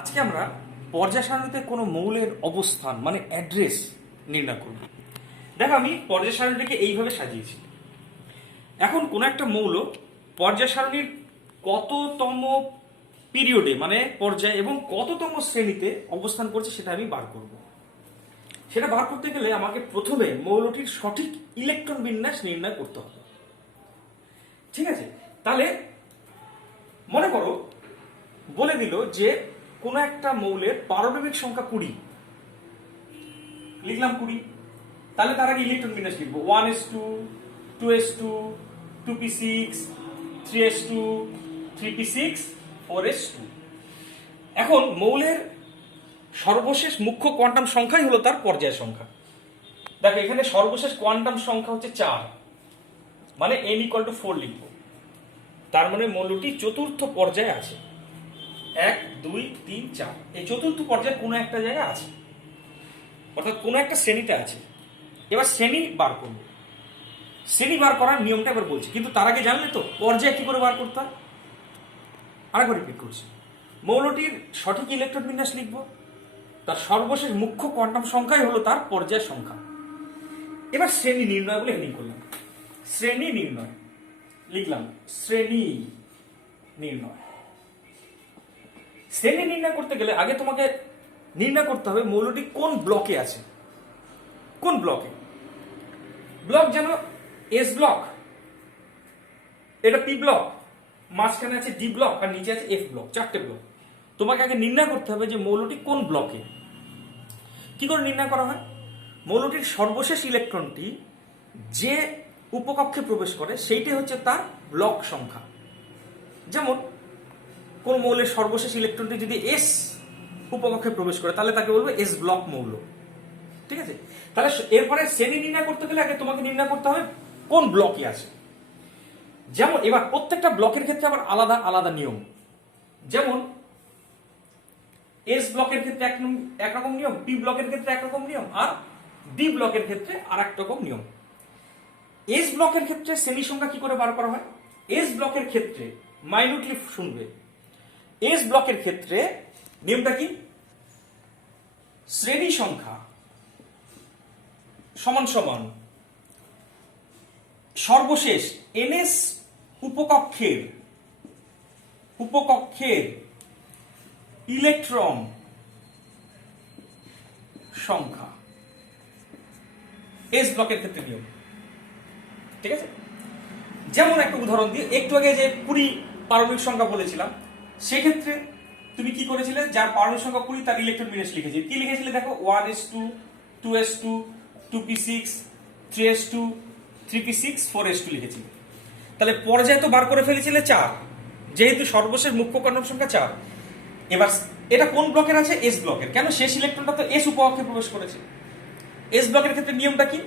আজকে আমরা পর্যায় সারণীতে কোনো মৌলের অবস্থান মানে অ্যাড্রেস নির্ণয় করব। দেখো আমি পর্যায় সারণীটাকে এইভাবে সাজিয়েছি। এখন কোনো একটা মৌল পর্যায় সারণীর কততম পিরিয়ডে মানে পর্যায়ে এবং কততম শ্রেণীতে অবস্থান করছে সেটা আমি বার করব। সেটা বার করতে গেলে আমাকে প্রথমে মৌলটির সঠিক ইলেকট্রন বিন্যাস নির্ণয় করতে হবে। ঠিক আছে, তাহলে মনে করো বলে দিল যে কোনো একটা মৌলের পারমাণবিক সংখ্যা 20, লিখলাম 20। তাহলে তার আগে ইলেকট্রন বিন্যাস লিখবো 1s2 2s2 2p6 3s2 3p6 4s2। এখন মৌলের সর্বশেষ মুখ্য কোয়ান্টাম সংখ্যাই হলো তার পর্যায় সংখ্যা। দেখো এখানে সর্বশেষ কোয়ান্টাম সংখ্যা হচ্ছে 4, মানে n = 4 লিখবো। তার মানে মৌলটি চতুর্থ পর্যায়ে আছে, 1 2 3 4। এই চতুর্থ পর্যায়ে কোনো একটা জায়গায় আছে, অর্থাৎ কোনো একটা শ্রেণীতে আছে। এবার শ্রেণী বার করব। শ্রেণী বার করার নিয়মটা এবার বলছি, কিন্তু তার আগে জানলে তো পর্যায় কি করে বার করতে হয়। আরেকবার রিপিট করছি, মৌলটির সঠিক ইলেকট্রন বিন্যাস লিখব, তার সর্বশেষ মুখ্য কোয়ান্টাম সংখ্যাই হলো তার পর্যায় সংখ্যা। এবার শ্রেণী নির্ণয় বলে হেডিং করলাম, শ্রেণী নির্ণয় লিখলাম, শ্রেণী নির্ণয়। শ্রেণী নির্ণয় করতে গেলে আগে তোমাকে নির্ণয় করতে হবে মৌলটি কোন ব্লকে আছে। কোন ব্লকে? ব্লক জানো, এস ব্লক, এটা পি ব্লক, মাঝখানে আছে ডি ব্লক আর নিচে আছে এফ ব্লক, 4টে ব্লক। তোমাকে আগে নির্ণয় করতে হবে যে মৌলটি কোন ব্লকে। কি করে নির্ণয় করা হয়? মৌলটির সর্বশেষ ইলেকট্রনটি যে উপকক্ষে প্রবেশ করে সেইটাই হচ্ছে তার ব্লক সংখ্যা। যেমন কোন মৌলের সর্বশেষ ইলেকট্রনটি যদি এস উপকক্ষে প্রবেশ করে তাহলে তাকে বলবো এস ব্লক মৌল। ঠিক আছে, তাহলে এরপরে শ্রেণী নির্ণয় করতে গেলে আগে তোমাকে নির্ণয় করতে হবে কোন ব্লকে আছে। যেমন এবার প্রত্যেকটা ব্লকের ক্ষেত্রে আবার আলাদা আলাদা নিয়ম। যেমন এস ব্লকের ক্ষেত্রে একরকম নিয়ম, পি ব্লকের ক্ষেত্রে একরকম নিয়ম, আর ডি ব্লকের ক্ষেত্রে আর এক রকম নিয়ম। এস ব্লকের ক্ষেত্রে শ্রেণী সংখ্যা কি করে বার করা হয়? এস ব্লকের ক্ষেত্রে মাইনুটলি শুনবে, এস ব্লকের ক্ষেত্রে নিয়মটা কি? শ্রেণী সংখ্যা সমান সমান সর্বশেষ এনএস উপকক্ষের ইলেকট্রন সংখ্যা। এস ব্লকের ক্ষেত্রে নিয়ম। ঠিক আছে, যেমন একটা উদাহরণ দিয়ে, একটু আগে যে 20 পারমাণবিক সংখ্যা বলেছিলাম, সেক্ষেত্রে তুমি কি করেছিলে? যার পারমাণবিক সংখ্যা 20 তার ইলেকট্রন বিন্যাস লিখেছিলে। কি লিখেছিলে দেখো, 1s2 2s2 2p6 3s2 3p6 4s2 লিখেছিলে। তাহলে পর্যায় তো বার করে ফেলেছিলে 4, যেহেতু সর্বশেষ মুখ্য কোয়ান্টাম সংখ্যা 4। এবার এটা কোন ব্লকের আছে? এস ব্লকের। কেন? শেষ ইলেকট্রনটা তো এস উপকক্ষে প্রবেশ করেছে। এস ব্লকের ক্ষেত্রে নিয়মটা কি?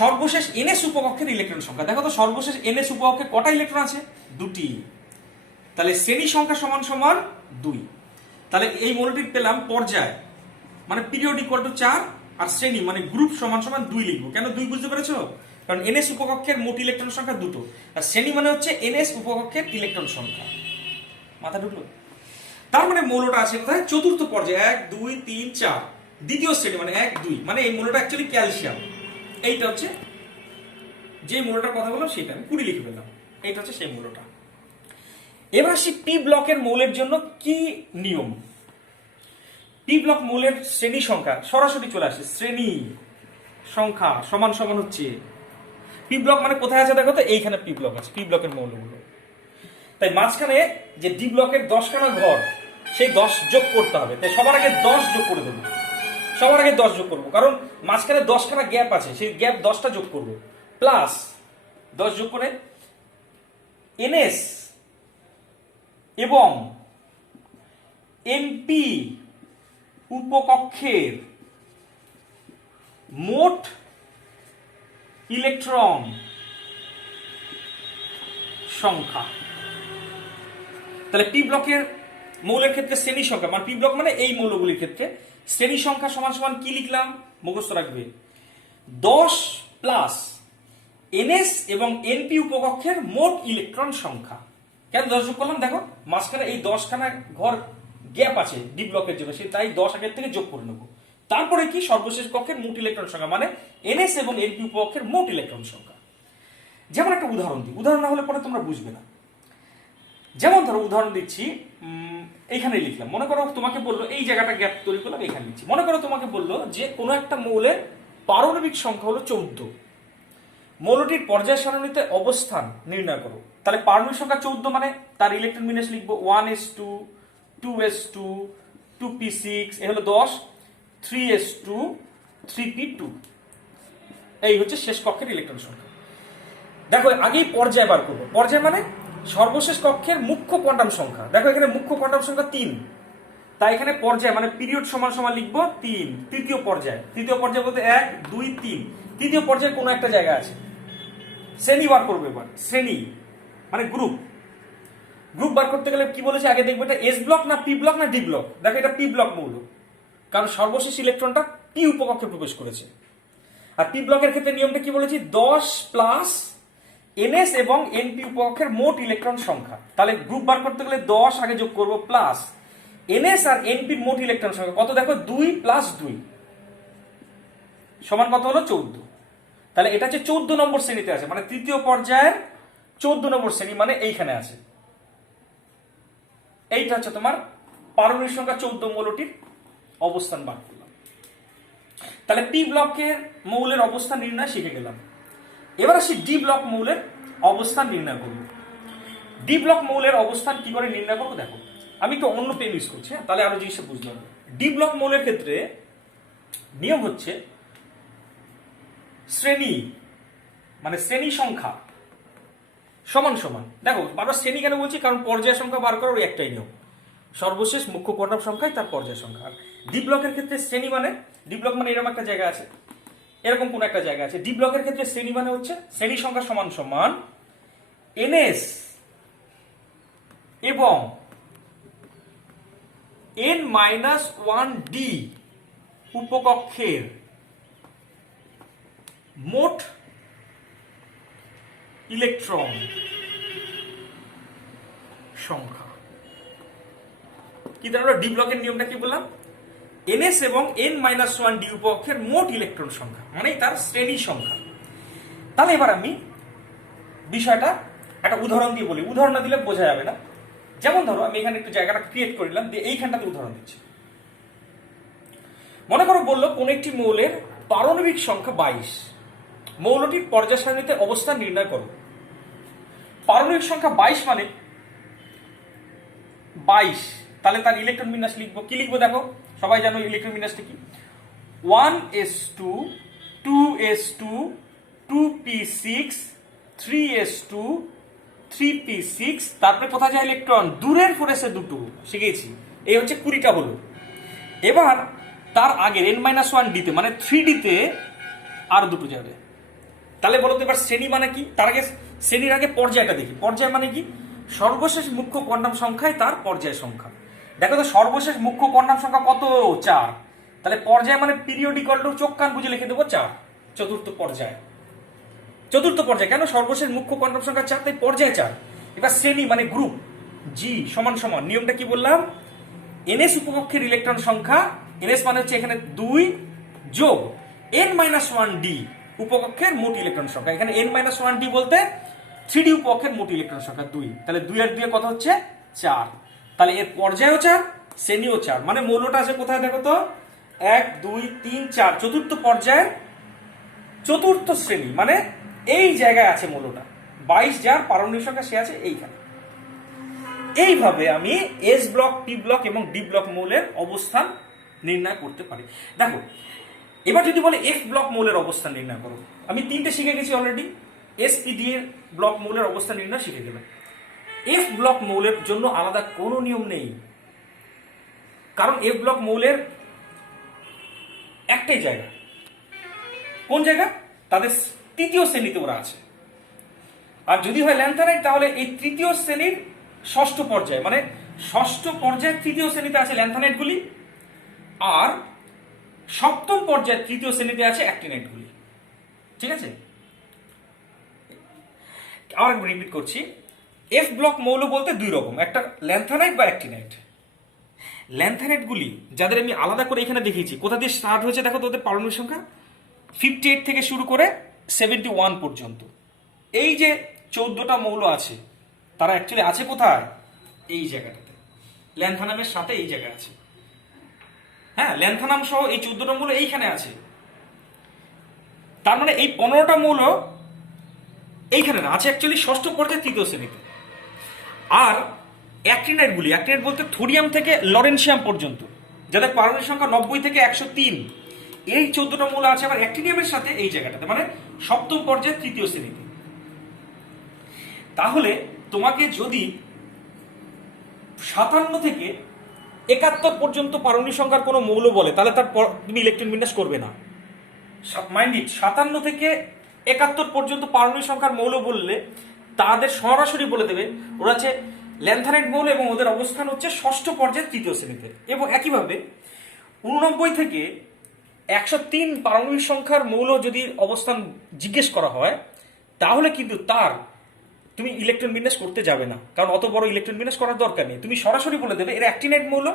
সর্বশেষ এনএস উপকক্ষের ইলেকট্রন সংখ্যা। দেখো তো সর্বশেষ এনএস উপকক্ষে কটা ইলেকট্রন আছে? 2টি। তাহলে শ্রেণী সংখ্যা সমান সমান 2। তাহলে এই মৌলটি পেলাম পর্যায় মানে পিরিয়ড = 4, আর শ্রেণী মানে গ্রুপ সমান সমান 2 লিখবো। কেন 2 বুঝতে পেরেছো? কারণ এনএস উপকক্ষের মোট ইলেকট্রন সংখ্যা 2টো, আর শ্রেণী মানে হচ্ছে এনএস উপকক্ষের ইলেকট্রন সংখ্যা। মাথা ঢুকলো? তার মানে মৌলটা আছে কোথায়? চতুর্থ পর্যায়ে, 1 2 3 4, দ্বিতীয় শ্রেণী মানে 1 2। মানে এই মৌলটা অ্যাকচুয়ালি ক্যালসিয়াম। এইটা হচ্ছে যে মৌলটার কথা বললাম সেটা আমি 20 লিখে ফেললাম। এইটা হচ্ছে সেই মৌলটা। এবার আসি পি ব্লকের মৌলের জন্য কি নিয়ম। পি ব্লক মৌলের শ্রেণী সংখ্যা সরাসরি চলে আসে, শ্রেণী সংখ্যা সমান সমান হচ্ছে পি ব্লক মানে কোথায় আছে দেখো তো, এইখানে পি ব্লক আছে, পি ব্লকের মৌলগুলো। তাই মাঝখানে যে ডি ব্লকের 10খানা ঘর, সেই 10 যোগ করতে হবে। তাই সবার আগে 10 যোগ করে দেবো, সবার আগে 10 যোগ করবো, কারণ মাঝখানে 10খানা গ্যাপ আছে, সেই গ্যাপ 10টা যোগ করবো, প্লাস 10 যোগ করে এনএস এবং এমপি উপকক্ষের মোট ইলেকট্রন সংখ্যা। তাহলে পি ব্লকের মৌলের ক্ষেত্রে শ্রেণী সংখ্যা মানে পি ব্লক মানে এই মৌলগুলির ক্ষেত্রে শ্রেণী সংখ্যা সমান সমান কি লিখলাম? মুখস্থ রাখবে, 10 প্লাস এনএস এবং এনপি উপকক্ষের মোট ইলেকট্রন সংখ্যা। কেন 10 যোগ করলাম? দেখো মাঝখানে এই 10খানা ঘর গ্যাপ আছে ডি ব্লকের জন্য, সে তাই 10 আগের থেকে যোগ করে নেবো। তারপরে কি সর্বশেষ কক্ষের মোট ইলেকট্রন সংখ্যা, মানে এনএস এবং এনপি উপকক্ষের মোট ইলেকট্রন সংখ্যা। যেমন একটা উদাহরণ দিই, উদাহরণ না হলে পরে তোমরা বুঝবে না। যেমন ধরো উদাহরণ দিচ্ছি, এইখানে লিখলাম, মনে করো তোমাকে বললো এই জায়গাটা গ্যাপ তৈরি করলাম, এখানে লিখছি। মনে করো তোমাকে বললো যে কোনো একটা মৌলের পারমাণবিক সংখ্যা হলো 14, মৌলটির পর্যায় সারণীতে অবস্থান নির্ণয় করো। তাহলে পারমাণবিক সংখ্যা 14 মানে তার ইলেকট্রন বিন্যাস লিখবো 1s2 2s2 2p6, এ হলো 10, 3s2 3p2। এই হচ্ছে শেষ কক্ষের ইলেকট্রন সংখ্যা। দেখো আগেই পর্যায় বার করবো, পর্যায় মানে সর্বশেষ কক্ষের মুখ্য কোয়ান্টাম সংখ্যা। দেখো এখানে মুখ্য কোয়ান্টাম সংখ্যা 3, তাই এখানে পর্যায় মানে পিরিয়ড সমান সমান লিখবো 3। তৃতীয় পর্যায়, তৃতীয় পর্যায় বলতে 1 2 3, তৃতীয় পর্যায়ে কোনো একটা জায়গা আছে। শ্রেণী বার করবে, এবার শ্রেণী মানে গ্রুপ। গ্রুপ বার করতে গেলে কি বলেছে আগে দেখবো এটা এস ব্লক না পি ব্লক না ডি ব্লক। দেখো এটা পি ব্লক মৌল, কারণ সর্বশেষ ইলেকট্রনটা পি উপকক্ষে প্রবেশ করেছে। আর পি ব্লকের ক্ষেত্রে নিয়মটা কি বলেছি, 10 প্লাস এনএস এবং এনপি উপকক্ষের মোট ইলেকট্রন সংখ্যা। তাহলে গ্রুপ বার করতে গেলে 10 আগে যোগ করবো প্লাস এনএস আর এনপির মোট ইলেকট্রন সংখ্যা কত, দেখো 2 প্লাস 2 সমান কত হলো 14। তাহলে এটা হচ্ছে 14 নম্বর শ্রেণীতে আছে, মানে তৃতীয় পর্যায়ের 14 নম্বর শ্রেণী, মানে এইখানে আছে। এইটা হচ্ছে তোমার পারমাণবিক সংখ্যা 14 মৌলটির অবস্থান বার করলাম। তাহলে পি ব্লকের মৌলের অবস্থান নির্ণয় শিখে গেলাম। এবার আসি ডি ব্লক মৌলের অবস্থান নির্ণয় করব। ডি ব্লক মৌলের অবস্থান কি করে নির্ণয় করবো, দেখো আমি তো অন্য পেন ইউজ করছি, তাহলে আরো জিনিসটা বুঝতে হবে। ডি ব্লক মৌলের ক্ষেত্রে নিয়ম হচ্ছে শ্রেণী মানে শ্রেণী সংখ্যা সমান সমান। দেখো বারবার শ্রেণী কেন বলছি, কারণ পর্যায় সংখ্যা বার করার ওই একটাই নিয়ম, সর্বশেষ মুখ্য কোয়ান্টাম সংখ্যায় তার পর্যায় সংখ্যা। আর ডি ব্লকের ক্ষেত্রে শ্রেণী মানে, ডি ব্লক মানে এরকম একটা জায়গা আছে, এরকম কোন একটা জায়গা আছে। ডি ব্লকের ক্ষেত্রে শ্রেণী মানে হচ্ছে শ্রেণী সংখ্যা সমান সমান এনএস এবং n-1d উপকক্ষের মোট ইলেকট্রন সংখ্যা। কি তাহলে ডি ব্লকের নিয়মটা কি বললাম, এনএস এবং n-1d উপকক্ষের মোট ইলেকট্রন সংখ্যা মানে তার শ্রেণী সংখ্যা। তাহলে এবার আমি বিষয়টা একটা উদাহরণ দিয়ে বলি, উদাহরণ না দিলে বোঝা যাবে না। যেমন ধরো আমি এখানে একটু জায়গাটা ক্রিয়েট করলাম, দিয়ে এইখানটাতে উদাহরণ দিচ্ছি। মনে করো বললো কোন একটি মৌলের পারমাণবিক সংখ্যা 22, মৌলটির পর্যায় সারণীতে অবস্থান নির্ণয় করো। পারমাণবিক সংখ্যা 22 মানে 22, তাহলে তার ইলেকট্রন বিন্যাস লিখবো। কি লিখবো দেখো, সবাই জানো ইলেকট্রন বিন্যাসটা কি, 1s2 2s2 2p6 3s2 3p6। তারপরে কোথায় যায় ইলেকট্রন, দূরের 4s দুটো শিখেছি, এই হচ্ছে 20টা হলো। এবার তার আগের n-1d তে মানে 3d তে আর দুটো যাবে। তাহলে বলো তো এবার শ্রেণী মানে কি, তার আগে শ্রেণীর আগে পর্যায়টা দেখি। পর্যায় মানে কি, সর্বশেষ মুখ্য কোয়ান্টাম সংখ্যায় তার পর্যায় সংখ্যা। দেখো তো সর্বশেষ মুখ্য কোয়ান্টাম সংখ্যা কত, 4। তাহলে পর্যায় মানে পিরিয়ডিক্যাল চোখ কান বুঝে লিখে দেবো 4, চতুর্থ পর্যায়। চতুর্থ পর্যায় কেন, সর্বশেষ মুখ্য কোয়ান্টাম সংখ্যা 4, তাই পর্যায় 4। এবার শ্রেণী মানে গ্রুপ, জি সমান সমান, নিয়মটা কি বললাম, এনএস উপকক্ষের ইলেকট্রন সংখ্যা, এনএস মানে হচ্ছে এখানে 2 যোগ n-1d উপকক্ষের মোট ইলেকট্রন সংখ্যা। এখানে n-1d বলতে 3d উপকক্ষের মোট ইলেকট্রন সংখ্যা 2, তাহলে 2 আর 2 কত হচ্ছে 4। তাহলে এর পর্যায়ও 4 শ্রেণীও 4, মানে মৌলটা আছে কোথায় দেখো তো, 1 2 3 4, চতুর্থ পর্যায়ের চতুর্থ শ্রেণী, মানে এই জায়গায় আছে মৌলটা। 22 যার পারমাণবিক সংখ্যা সে আছে এইখানে। এইভাবে আমি এস ব্লক, পি ব্লক এবং ডি ব্লক মৌলের অবস্থান নির্ণয় করতে পারি। দেখো এবার যদি বলে এফ ব্লক মৌলের অবস্থান নির্ণয় করো, আমি 3টে শিখে গেছি অলরেডি। এস পি ডি এর ব্লক মৌলের অবস্থান নির্ণয় শিখে গেলাম। এফ ব্লক মৌলের জন্য আলাদা কোনো নিয়ম নেই, কারণ এফ ব্লক মৌলের একটাই জায়গা। কোন জায়গা, তাদের তৃতীয় শ্রেণীতে ওরা আছে। আর যদি হয় ল্যান্থানাইট তাহলে এই তৃতীয় শ্রেণীর ষষ্ঠ পর্যায়ে, মানে ষষ্ঠ পর্যায়ের তৃতীয় শ্রেণীতে আছে ল্যান্থানাইট গুলি, আর সপ্তম পর্যায়ের তৃতীয় শ্রেণীতে আছে অ্যাক্টিনাইট গুলি। ঠিক আছে, আবার রিপিট করছি, এফ ব্লক মৌল বলতে দুই রকম, একটা ল্যান্থানাইট বা অ্যাক্টিনাইট। ল্যান্থানাইটগুলি যাদের আমি আলাদা করে এখানে দেখিয়েছি, কোথা দিয়ে স্টার্ট হয়েছে দেখো, তোদের পারমাণবিক সংখ্যা 58 থেকে শুরু করে 71 পর্যন্ত। এই যে 14টা মৌল আছে, তারা অ্যাকচুয়ালি আছে কোথায়? এই জায়গাটাতে, ল্যান্থানামের সাথে এই জায়গায় আছে। হ্যাঁ, ল্যান্থানাম সহ এই 14টা মৌল এইখানে আছে। তার মানে এই 15টা মৌল এইখানে না, আছে অ্যাকচুয়ালি ষষ্ঠ পর্যায়ে তৃতীয় শ্রেণীতে। আর অ্যাক্টিনাইটগুলি, অ্যাক্টিনাইট বলতে থোরিয়াম থেকে লরেনসিয়াম পর্যন্ত, যাদের পারমাণবিক সংখ্যা 90 থেকে 103, এই 14টা মৌল আছে আবার অ্যাক্টিনিয়ামের সাথে এই জায়গাটাতে, মানে সপ্তম পর্যায়ে তৃতীয় শ্রেণীতে। তাহলে তোমাকে যদি 57 থেকে 71 পর্যন্ত পারমাণবিক সংখ্যার কোনো মৌল বলে, তাহলে তার তুমি ইলেকট্রন বিন্যাস করবে না। মাইন্ড ইট, 57 থেকে 71 পর্যন্ত পারমাণবিক সংখ্যার মৌল বললে তাদের সরাসরি বলে দেবে ওরা হচ্ছে ল্যান্থানাইট মৌল এবং ওদের অবস্থান হচ্ছে ষষ্ঠ পর্যায়ের তৃতীয় শ্রেণীতে। এবং একইভাবে 89 থেকে 103 পারমাণবিক সংখ্যার মৌল যদি অবস্থান জিজ্ঞেস করা হয়, তাহলে কিন্তু তার তুমি ইলেকট্রন বিন্যাস করতে যাবে না, কারণ অত বড় ইলেকট্রন বিন্যাস করার দরকার নেই। তুমি সরাসরি বলে দেবে এর অ্যাক্টিনাইট মৌল,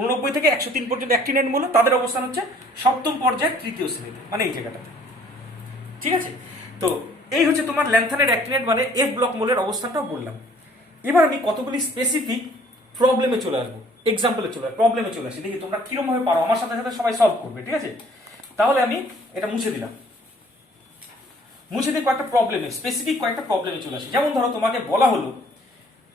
89 থেকে 103 পর্যন্ত অ্যাক্টিনাইট মৌল, তাদের অবস্থান হচ্ছে সপ্তম পর্যায়ের তৃতীয় শ্রেণীতে, মানে এই জায়গাটাতে। ঠিক আছে, তো এই হচ্ছে তোমার ল্যান্থানাইট অ্যাক্টিনাইট মানে এফ ব্লক মৌলের অবস্থানটাও বললাম। এবার আমি কতগুলি স্পেসিফিক প্রবলেমে চলে আসবো, এক্সাম্পলে চলে আসবো, প্রবলেমে চলে আসি, দেখি তোমরা কিরকম ভাবে পারো, আমার সাথে সাথে সবাই সলভ করবে। ঠিক আছে, তাহলে আমি এটা মুছে দিলাম, মুছে দিয়ে কয়েকটা প্রবলেমে, স্পেসিফিক কয়েকটা প্রবলেমে চলে আসি। যেমন ধরো তোমাকে বলা হলো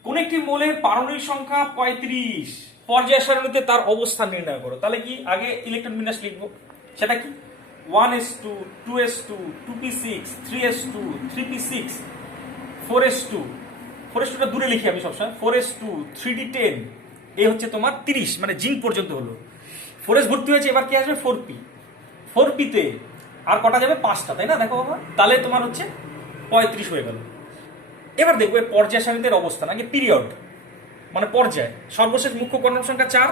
কোন একটি মৌলের পারমাণবিক সংখ্যা 35, পর্যায় সারণীতে তার অবস্থান নির্ণয় করো। তাহলে কি আগে ইলেকট্রন বিন্যাস লিখবো, সেটা কি 1s2 2s2 2p6 3s2 3p6 4s2, 4s2টা দূরে লিখি আমি সবসময়, 4s2 3d10, এই হচ্ছে তোমার 30, মানে জিঙ্ক পর্যন্ত হলো। 4s ভর্তি হয়েছে, এবার কি আসবে 4p, 4p তে আর কটা যাবে 5টা, তাই না? দেখো বাবা, তাহলে তোমার হচ্ছে 35 হয়ে গেল। এবার দেখবো এর পর্যায় সারণীর অবস্থান, আগে পিরিয়ড মানে পর্যায়, সর্বশেষ মুখ্য কর্ণক সংখ্যা 4,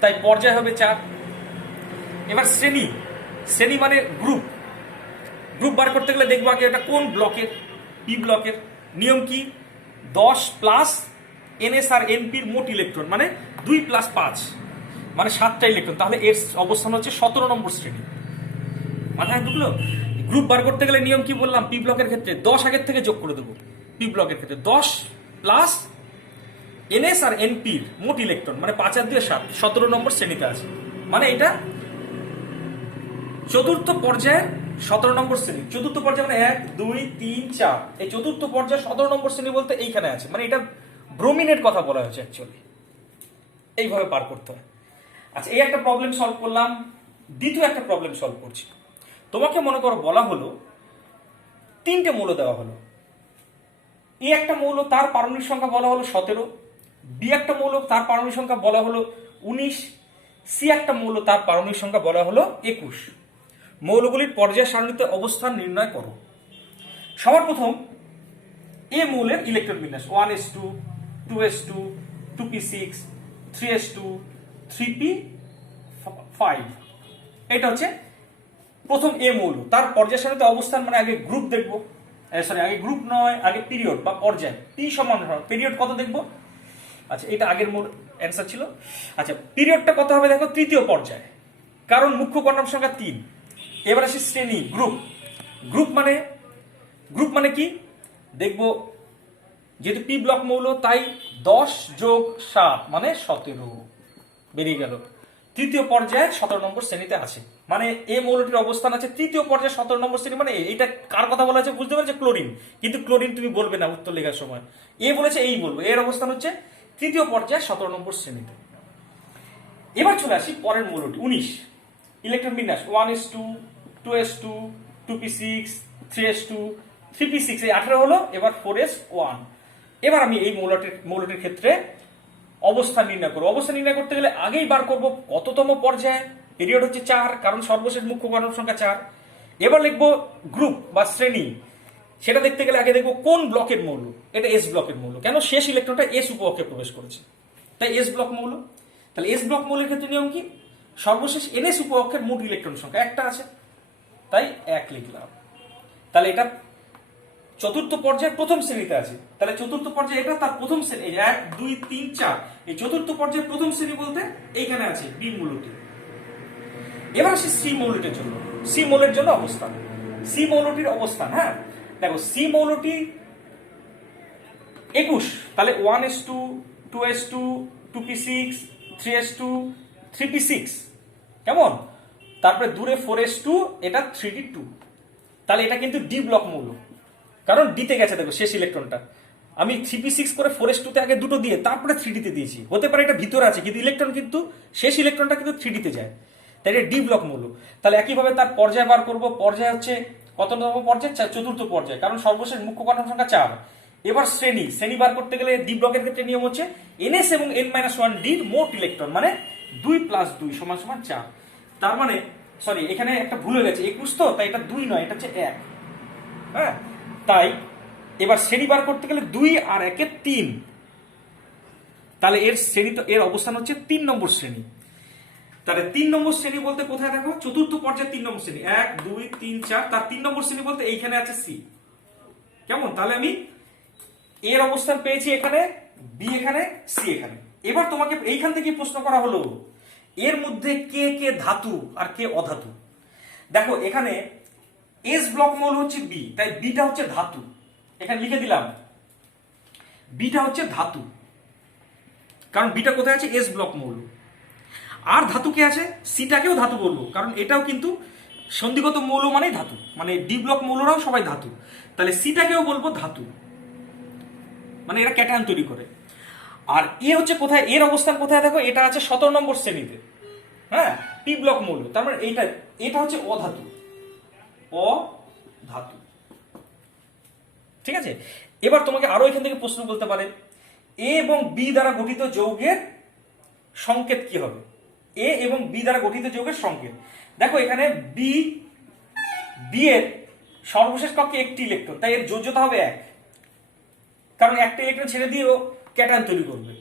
তাই পর্যায় হবে 4। এবার শ্রেণী, শ্রেণী মানে গ্রুপ, গ্রুপ বার করতে গেলে দেখবো আগে এটা কোন ব্লকের, পি ব্লকের। নিয়ম কি 10 প্লাস এনএস আর এনপির মোট ইলেকট্রন, মানে 2 প্লাস 5 মানে 7টা ইলেকট্রন, তাহলে এর অবস্থান হচ্ছে 17 নম্বর শ্রেণী। মাথায় ঢুকলো? গ্রুপ বার করতে গেলে নিয়ম কি বললাম, পি ব্লকের ক্ষেত্রে 10 আগের থেকে যোগ করে দেবো, পি ব্লকের ক্ষেত্রে 10 প্লাস এনএস আর এনপির মোট ইলেকট্রন, মানে 5 আর 2 7, 17 নম্বর শ্রেণীতে আছে, মানে এটা চতুর্থ পর্যায়ে 17 নম্বর শ্রেণী। চতুর্থ পর্যায়ে মানে 1 2 3 4, এই চতুর্থ পর্যায়ে 17 নম্বর শ্রেণী বলতে এইখানে আছে, মানে এটা ব্রোমিনের কথা বলা হয়েছে অ্যাকচুয়ালি, এইভাবে পার করতে হয়। আচ্ছা, এই একটা প্রবলেম সলভ করলাম। দ্বিতীয় একটা প্রবলেম সলভ করছি। তোমাকে মনে করো বলা হলো 3টে মৌল দেওয়া হলো, এ একটা মৌল তার পারমাণবিক সংখ্যা বলা হলো 17, বি একটা মৌল তার পারমাণবিক সংখ্যা বলা হলো 19, সি একটা মৌল তার পারমাণবিক সংখ্যা বলা হলো 21। মৌলগুলির পর্যায় সারণীতে অবস্থান নির্ণয় করো। সবার প্রথম এ মৌলের ইলেকট্রন বিন্যাস 1s2 2s2 2p6 3s2 3p5, এটা হচ্ছে প্রথম এ মৌল, তার পর্যায় সারণীতে অবস্থান, মানে আগে গ্রুপ দেখবো, সরি আগে গ্রুপ নয়, আগে পিরিয়ড বা পর্যায়, পি সমান পিরিয়ড কত দেখবো। আচ্ছা, এটা আগের মূল অ্যান্সার ছিল। আচ্ছা, পিরিয়ডটা কত হবে দেখো, তৃতীয় পর্যায়ে, কারণ মুখ্য কর্ণক সংখ্যা 3। এবার আসি শ্রেণী, গ্রুপ। গ্রুপ মানে কি দেখবো, যেহেতু পি ব্লক মৌল তাই 10 যোগ 7 মানে 17 বেরিয়ে গেল। তৃতীয় পর্যায়ে 17 নম্বর শ্রেণীতে আছে, মানে এ মৌলটির অবস্থান আছে তৃতীয় পর্যায়ে 17 নম্বর শ্রেণী, মানে এটা কার কথা বলা আছে বুঝতে পারছো, ক্লোরিন। কিন্তু ক্লোরিন তুমি বলবে না উত্তর লেখার সময়, এ বলেছে এই বলবো, এর অবস্থান হচ্ছে তৃতীয় পর্যায়ে 17 নম্বর শ্রেণীতে। এবার চলে আসি পরের মৌলটি 19, ইলেকট্রন বিন্যাস 1s2 2s2 2p6 3s2 3p6, এই 18 হলো। এবার 4s1। এবার আমি এই মৌলটির ক্ষেত্রে অবস্থান নির্ণয় করবো। অবস্থান নির্ণয় করতে গেলে আগেই বার করবো কততম পর্যায়ে, পিরিয়ড হচ্ছে 4, কারণ সর্বশেষ মুখ্য কর্ণক সংখ্যা 4। এবার লিখবো গ্রুপ বা শ্রেণী, সেটা দেখতে গেলে আগে দেখবো কোন ব্লকের মৌল, এটা এস ব্লকের মৌল, কেন শেষ ইলেকট্রনটা এস উপকক্ষে প্রবেশ করেছে, তাই এস ব্লক মৌল। তাহলে এস ব্লক মৌলের ক্ষেত্রে নিয়ম কি, সর্বশেষ এনএস উপকক্ষের মোট ইলেকট্রন সংখ্যা একটা আছে, তাই 1 লিখলাম। তাহলে এটা চতুর্থ পর্যায়ে প্রথম শ্রেণীতে আছে, তাহলে চতুর্থ পর্যায়ে এটা তার প্রথম শ্রেণী, 1 2 3 4, এই চতুর্থ পর্যায়ে প্রথম শ্রেণী বলতে এইখানে আছে বি মৌলটি। এবার আসি সি মৌলটির জন্য, সি মৌলের জন্য অবস্থান, সি মৌলটির অবস্থান। হ্যাঁ দেখো সি মৌলটি 21, তাহলে 1s2 2s2 2p6 3s2 3p6, কেমন? তারপরে দূরে 4s2, এটা 3d2, তাহলে এটা কিন্তু ডি ব্লক মৌল, কারণ ডিতে গেছে। দেখো শেষ ইলেকট্রনটা আমি 3p6 করে 4s2 তে আগে দুটো দিয়ে তারপরে 3d তে দিয়েছি, হতে পারে এটা ভিতরে আছে কিন্তু ইলেকট্রন কিন্তু শেষ ইলেকট্রনটা কিন্তু 3d তে যায়, তাই এটা ডি ব্লক মৌল। তাহলে একইভাবে তার পর্যায় বার করব, পর্যায় হচ্ছে কত নম্বর পর্যায়? চতুর্থ পর্যায়, কারণ সর্বশেষ মুখ্য কোয়ান্টাম সংখ্যা 4। এবার শ্রেণী বার করতে গেলে ডি ব্লকের ক্ষেত্রে নিয়ম হচ্ছে ns এবং n-1 d মোট ইলেকট্রন, মানে 2 + 2 = 4। তার মানে সরি এখানে একটা ভুল হয়ে গেছে, 21 তো, তাই এটা 2 নয়, এটা হচ্ছে 1। হ্যাঁ তাই এবার শ্রেণী বার করতে গেলে 2 আর 1 এর 3, তাহলে এর শ্রেণী তো এর অবস্থান হচ্ছে 3 নম্বর শ্রেণী। তাহলে 3 নম্বর শ্রেণী বলতে কোথায়? দেখো চতুর্থ পর্যায়ে 3 নম্বর শ্রেণী, 1 2 3 4, তার 3 নম্বর শ্রেণী বলতে এইখানে আছে সি, কেমন? তাহলে আমি এর অবস্থান পেয়েছি এখানে, বি এখানে, সি এখানে। এবার তোমাকে এইখান থেকে প্রশ্ন করা হলো এর মধ্যে কে কে ধাতু আর কে অধাতু। দেখো এখানে এস ব্লক মৌল হচ্ছে বি, তাই বিটা হচ্ছে ধাতু, এখানে লিখে দিলাম বিটা হচ্ছে ধাতু, কারণ বিটা কোথায় আছে? এস ব্লক মৌল। আর ধাতু কে আছে? সিটাকেও ধাতু বলবো, কারণ এটাও কিন্তু সন্ধিগত মৌল মানেই ধাতু, মানে ডি ব্লক মৌলরাও সবাই ধাতু, তাহলে সিটাকেও বলবো ধাতু, মানে এরা ক্যাটায়ন তৈরি করে। আর এ হচ্ছে কোথায়? এর অবস্থান কোথায়? দেখো এটা আছে 17 নম্বর শ্রেণীতে, হ্যাঁ পি ব্লক মৌল, তার মানে এটা হচ্ছে অধাতু, অধাতু, ঠিক আছে। এবার তোমাকে আরো এখান থেকে প্রশ্ন বলতে পারে এ এবং বি দ্বারা গঠিত যৌগের সংকেত কি হবে? এ এবং বি দ্বারা গঠিত যৌগের সংকেত, দেখো এখানে বি এর সর্বশেষ কক্ষে একটি ইলেকট্রন, তাই এর যোজ্যতা হবে 1, কারণ একটা ইলেকট্রন ছেড়ে দিয়ে ও ক্যাটায়ন তৈরি করবে,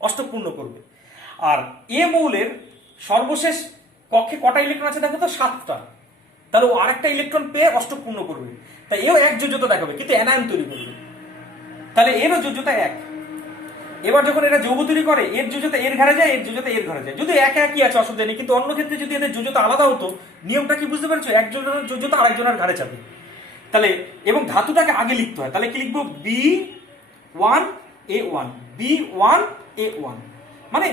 অষ্টক পূর্ণ করবে। আর এ মৌলের সর্বশেষ কক্ষে কটা ইলেকট্রন আছে? দেখো তো 7টা, তাহলে ও আরেকটা ইলেকট্রন পেয়ে অষ্টক পূর্ণ করবে, তাই এও 1 যোজ্যতা দেখাবে, কিন্তু অ্যানায়ন তৈরি করবে, তাহলে এরও যোজ্যতা 1। এবার যখন এরা যৌগ তৈরি করে এর যোজ্যতা এর ঘরে যায়, এর যোজ্যতা এর ঘরে যায়, যদি একই আছে অসুবিধা নেই, কিন্তু অন্য ক্ষেত্রে যদি এদের যোজ্যতা আলাদা হতো, নিয়মটা কি বুঝতে পারছো? একজনের যোজ্যতা আরেকজনের ঘরে যাবে, তাহলে এবং ধাতুটাকে আগে লিখতে হয়, তাহলে কি লিখবো? B1A1, B1A1 মানে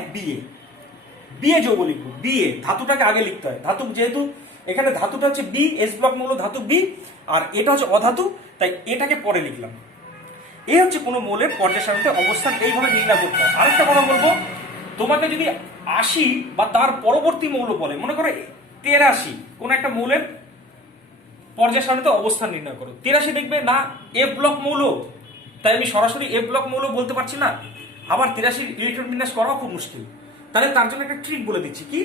বিএ যৌগ লিখবো, বিএ, ধাতুটাকে আগে লিখতে হয়, ধাতু যেহেতু এখানে ধাতুটা হচ্ছে বি, এস ব্লক মৌল ধাতু বি, আর এটা হচ্ছে অধাতু, তাই এটাকে পরে লিখলাম। এই হচ্ছে কোনো মৌলের পর্যায় সারণীতে অবস্থান, এইভাবে নির্ণয় করতে হয়। আরেকটা কথা বলবো, তোমাকে যদি 80 বা তার পরবর্তী মৌল বলে, মনে করো 83 কোন একটা মৌলের পর্যায় সারণীতে অবস্থান নির্ণয় করো, 83 দেখবে না এফ ব্লক মৌল, তাই আমি সরাসরি এফ ব্লক মৌল বলতে পারছি না, আবার 83 ইলেকট্রন বিন্যাস করাও খুব মুশকিল। তাহলে তার জন্য একটা ট্রিক বলে দিচ্ছি, কি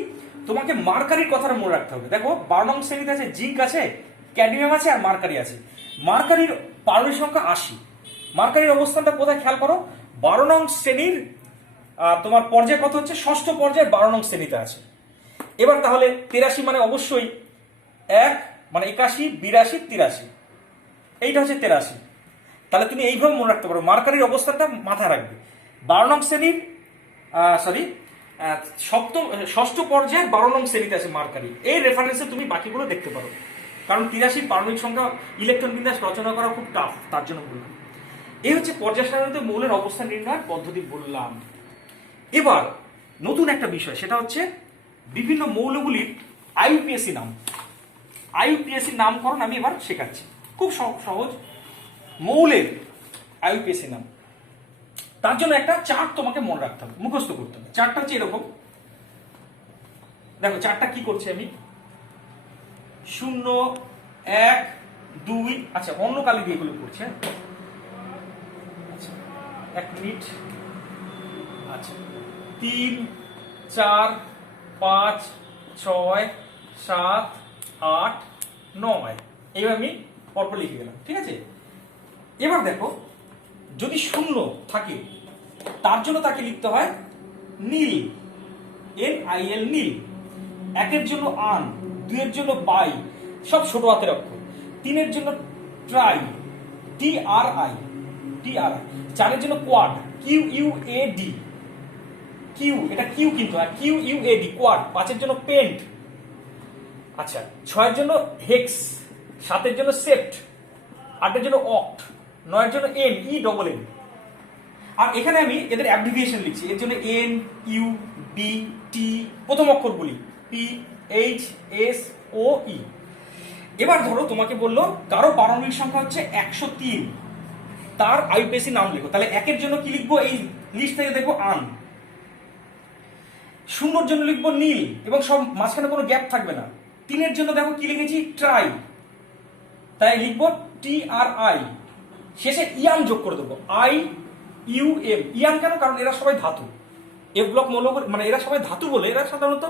তোমাকে মার্কারির কথাটা মনে রাখতে হবে। দেখো 12 নং শ্রেণীতে আছে জিঙ্ক আছে, ক্যাডমিয়াম আছে আর মার্কারি আছে। মার্কারির পারমাণবিক সংখ্যা 80। মার্কারির অবস্থানটা কোথায় খেয়াল করো, 12 নং শ্রেণীর তোমার পর্যায় কত হচ্ছে? ষষ্ঠ পর্যায়ে 12 নং শ্রেণীতে আছে। এবার তাহলে 83 মানে অবশ্যই 1 মানে 81 82 83, এইটা হচ্ছে 83। তাহলে তুমি এইভাবে মনে রাখতে পারো, মার্কারির অবস্থানটা মাথায় রাখবে। 12 নং শ্রেণীর ষষ্ঠ পর্যায়ে 12 নং শ্রেণীতে আছে মার্কারি, এই রেফারেন্সে তুমি বাকিগুলো দেখতে পারো, কারণ 83 পারমাণবিক সংখ্যা ইলেকট্রন বিন্যাস রচনা করা খুব টাফ, তার জন্য বললাম। এই হচ্ছে পর্যায় সারণীতে মৌলের অবস্থান নির্ণয়ের পদ্ধতি বললাম। এবার নতুন একটা বিষয়, সেটা হচ্ছে বিভিন্ন মৌলগুলির আইইউপিএসি নাম। আইইউপিএসি নামকরণ আমি এবার শেখাচ্ছি, খুব সহজ। মৌলের আইইউপিএসি নাম, তার জন্য একটা চার্ট তোমাকে মনে রাখতে হবে, মুখস্থ করতে হবে। চার্টটা হচ্ছে এরকম, দেখো চার্টটা কি করছে আমি 0 1 2, আচ্ছা অন্য কালি দিয়ে এগুলো করছে, আচ্ছা 1 মিনিট, আচ্ছা 3 4 5 6 7 8 9, এইভাবে আমি পরপর লিখে গেলাম, ঠিক আছে। এবার দেখো যদি 0 থাকে তার জন্য তাকে লিখতে হয় নীল, NIL নীল। 1 এর জন্য আন, 2 এর জন্য বাই, সব ছোট হাতের অক্ষর, 3 এর জন্য ট্রাই, TRI, TRI। 4 এর জন্য কোয়াড, QUAD, কিউ, এটা কিউ কিন্তু, আর QUAD কোয়াড। 5 এর জন্য পেন্ট। আচ্ছা, 6 এর জন্য হেক্স, 7 এর জন্য সেপ্ট, 8 এর জন্য অক্ট, 9 এর জন্য NENN। আর এখানে আমি এদের অ্যাব্রিভিয়েশন লিখছি। এর জন্য NUBT, প্রথম অক্ষরগুলি PHSOE। এবার ধরো তোমাকে বললো কারো পারমাণবিক সংখ্যা হচ্ছে 103, তার আইউপিএসি নাম লিখো। তাহলে 1 এর জন্য কি লিখবো, এই লিস্ট থেকে দেখবো আন। 0 এর জন্য লিখবো নীল, এবং সব মাঝখানে কোনো গ্যাপ থাকবে না। 3 এর জন্য দেখো কি লিখেছি, ট্রাই, তাই লিখবো TRI। শেষে ইয়াম যোগ করে দেবো, IUM। ইয়াম কেন, কারণ এরা সবাই ধাতু, এফ ব্লক মৌল, মানে এরা সবাই ধাতু বলে, এরা সাধারণত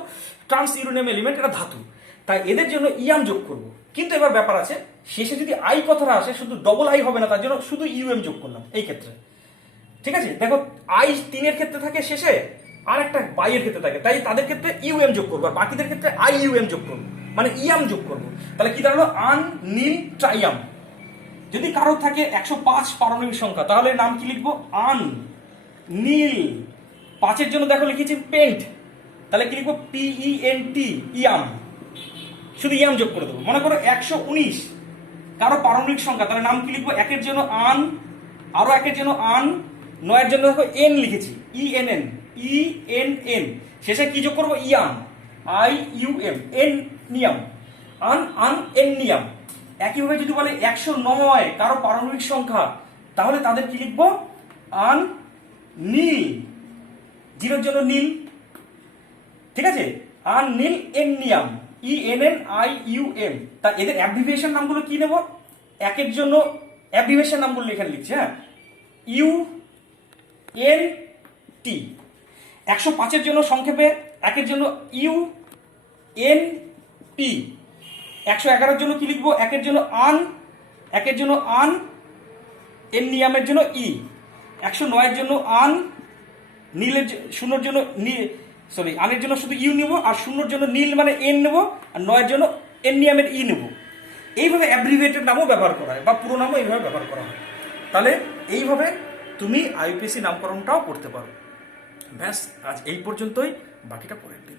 ট্রান্স ইউরেনিয়াম এলিমেন্ট, এরা ধাতু, তাই এদের জন্য ইয়াম যোগ করব। কিন্তু এবার ব্যাপার আছে, শেষে যদি আই কথাটা আসে, শুধু ডবল আই হবে না, তার জন্য শুধু ইউএম যোগ করলাম এই ক্ষেত্রে। ঠিক আছে, দেখো আই 3 এর ক্ষেত্রে থাকে শেষে, আর একটা বাইয়ের ক্ষেত্রে থাকে, তাই তাদের ক্ষেত্রে ইউএম যোগ করবো, আর বাকিদের ক্ষেত্রে IUM যোগ করবো, মানে ইয়াম যোগ করবো। তাহলে কি দাঁড়ালো, আন নীল ট্রাইয়াম। যদি কারো থাকে 105 পারমাণবিক সংখ্যা, তাহলে নাম কি লিখবো, আন নীল। 5 এর জন্য দেখো লিখেছি পেন্ট, তাহলে কি লিখবো, PENT, ইয়াম, শুধু ইয়াম যোগ করে দেবো। মনে করো 119 কারো পারমাণবিক সংখ্যা, তাহলে নাম কি লিখবো, 1 এর জন্য আন, আরো 1 এর জন্য আন, 9 এর জন্য দেখো এন লিখেছি, ENN, শেষে কি যোগ করবো, ইয়াম, IUM, এন নিয়াম, আন এন নিয়াম। একইভাবে যদি বলে 109 কারো পারমাণবিক সংখ্যা, তাহলে তাদের কি লিখবো, আন নীল, 0 এর জন্য নীল। ঠিক আছে, আন নীল এননিয়াম, ENNIUM। তা এদের অ্যাব্রিভিয়েশন নামগুলো কি নেব, 1 এর জন্য অ্যাব্রিভিয়েশন নামগুলো এখানে লিখছি, হ্যাঁ, UNT। 105 এর জন্য সংক্ষেপে 1 এর জন্য UNP। 111 এর জন্য কি লিখবো, 1 এর জন্য আন, 1 এর জন্য আন, এননিয়ামের জন্য E। 109 এর জন্য আন, নীলের 0 এর জন্য সরি, আনের জন্য শুধু ইউ নেবো, আর 0 এর জন্য নীল মানে এন নেবো, আর 9 এর জন্য এননিয়ামের ই নেবো। এইভাবে অ্যাব্রিভিয়েটেড নামও ব্যবহার করা হয়, বা পুরো নামও এইভাবে ব্যবহার করা হয়। তাহলে এইভাবে তুমি আইউপিএসি নামকরণটাও করতে পারো। ব্যাস, আজ এই পর্যন্তই, বাকিটা পরের দিন।